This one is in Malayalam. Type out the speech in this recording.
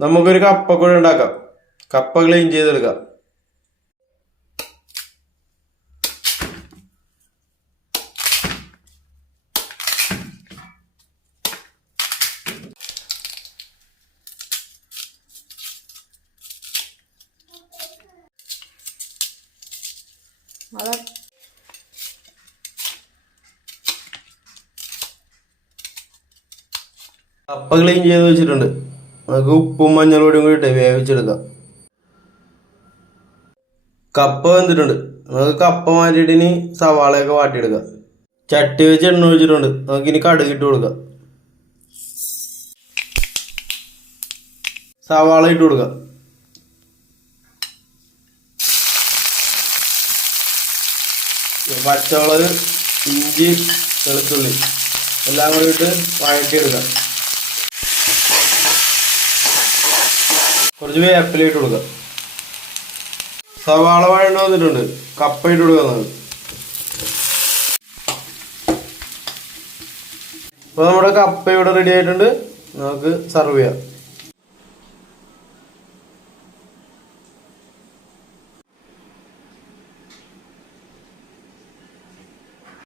നമുക്കൊരു കപ്പക്കുഴ ഉണ്ടാക്കാം. കപ്പ ക്ലീൻ ചെയ്തെടുക്കാം. കപ്പ ക്ലീൻ ചെയ്ത് വെച്ചിട്ടുണ്ട്. നമുക്ക് ഉപ്പും മഞ്ഞളോടും കൂടി ഇട്ട് വേവിച്ചെടുക്കാം. കപ്പ വെന്തിട്ടുണ്ട്. നമുക്ക് കപ്പ മാറ്റിയിട്ട് ഇനി സവാളയൊക്കെ വാട്ടിയെടുക്കാം. ചട്ടി വെച്ച് എണ്ണ ഒഴിച്ചിട്ടുണ്ട്. നമുക്ക് ഇനി കടുക് ഇട്ട് കൊടുക്കാം. സവാള ഇട്ട് കൊടുക്കാം. പച്ചമുളക് ഇഞ്ചി വെളുത്തുള്ളി എല്ലാം കൂടി ഇട്ട് വഴറ്റിയെടുക്കാം. കുറച്ച് വേപ്പിലിട്ട് കൊടുക്കാം. സവാള വാഴണ വന്നിട്ടുണ്ട്. കപ്പ ഇട്ട് കൊടുക്കാം നമുക്ക് അപ്പോൾ നമ്മുടെ കപ്പ ഇവിടെ റെഡി ആയിട്ടുണ്ട്. നമുക്ക് സർവ് ചെയ്യാം.